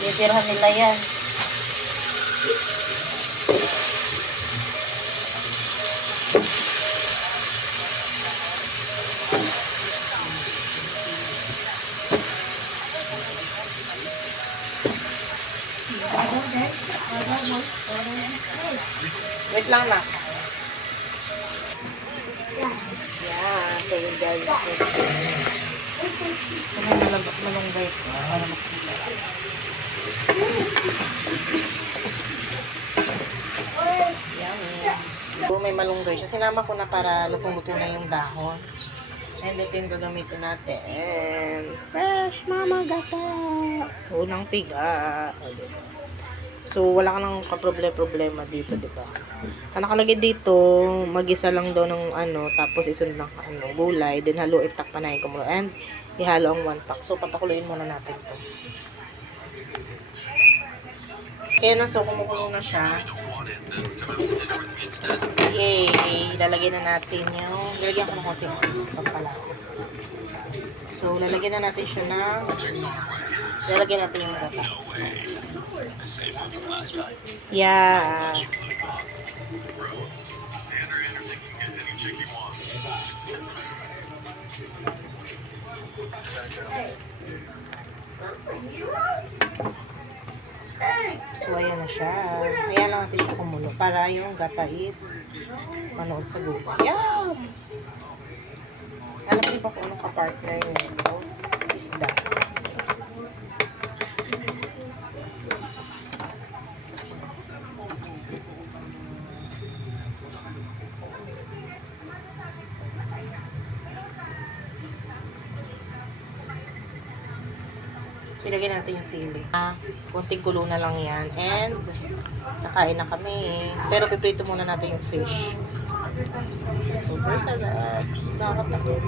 Titirhan nila yan. Wait lang na. Yeah, so yun guys. Malunggay ko. Para mas masarap. Yummy. May malunggay siya. Sinama ko na para lupong-luto na yung dahon. And ito yung gagamitin natin. Fresh mama gata. Unang piga. So, wala ka nang kaproblema dito, di ba? Ang nakalagay dito, mag-isa lang daw ng tapos isunod ng gulay, then haluin, takpanayin ko muna, and ihalo ang 1 pack. So, papakuluin muna natin to. Kaya na, so, kumukulo na siya. Yay! Lalagyan na natin yung, lalagyan ko ng konting pampalasa. So, lalagyan na natin siya ng, lalagyan natin yung gata. Yeah. So, ayan na siya. Ayan lang natin siya kumulo para yung gata is manood sa guba. Yeah! Alam niyo ba kung anong kapartner yun ito? Isda. So, ilagay natin yung sili. Kunting kulo na lang yan. And, kakain na kami. Pero, piprito muna natin yung fish. Super sarap. Nakakatakot.